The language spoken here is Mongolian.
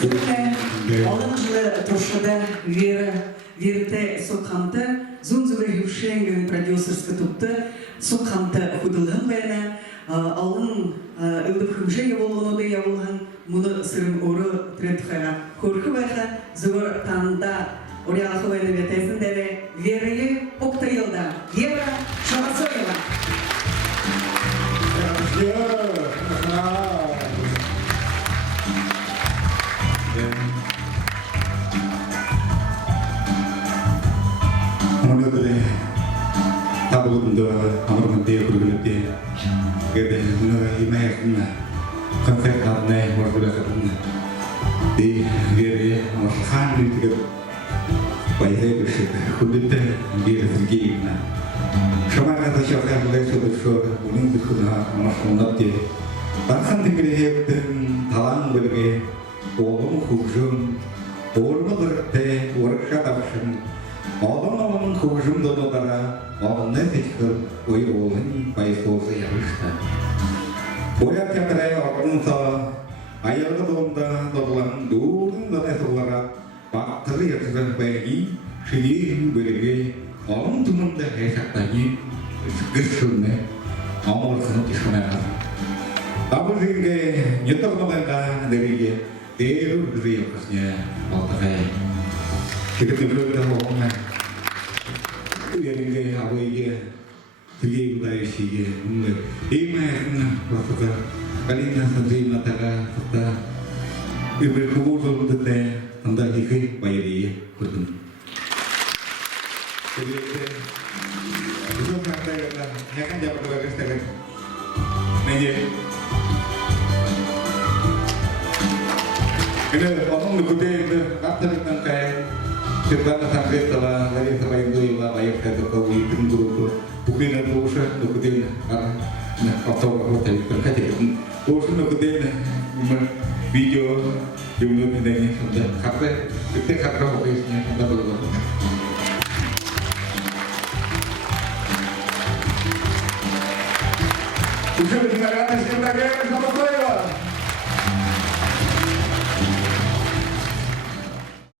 Алын жылы тұршыда верті соққанты, зұн-зұғы хюшенген продюсерскі тұпты соққанты құдылығын бәйіна, алын үлдіп хюшенге болғыноды явылған мұны сырым оры трендхайға көркі бәйға зұғыр таңда орялықы бәйіні бәтәсіндері веріге оқтайылда Вера Шойжонимаева. 오늘들의 다부분도 아무런 데에 그러는데 그때 오늘 이마에서는 컨셉 내 월드에서는 이 위에 한이 되게 바이레 그시 그때 이게 되게 있나 정말로 시작한 거에서도 우리는 그나 아마존한테 당선 되게 다른 거에 오금 후좀 돌먹을 때 워크숍 없이 Oğlum kuvuşum dolara, oğlum ne tekrar uyuğun baysoğusu yarıştı. Boya teatraya oğlumsa, ayarlı doğumda dolan doğrun da nesolara, baktırı yatırın beyi, şiirin bölge, oğlum dumunda hesaktayı, gırsınne, oğlum düşmeler. Abur ringe, nyetokmadanka nereye, deru gıriyo kasnya, otakay. Kita terus ngomongnya, ini apa ini? Pergi budaya sih, ini waktu kali ini sendiri mata kita ibu kubur tu teh anda hikih bayari kurun. Jadi itu kata kata, ya kan jawab dua kali sekali. Nanya, ini orang lupa itu kata tentang kayak Kita sampai setelah dari setelah itu ya bayar kata kau itu guru bukan ada usaha nukutin karena atau aku tadi terkait usaha nukutin video jumlah ini sudah karena kita karena ofisnya kita belum. Usaha dengan atas kita sama saya.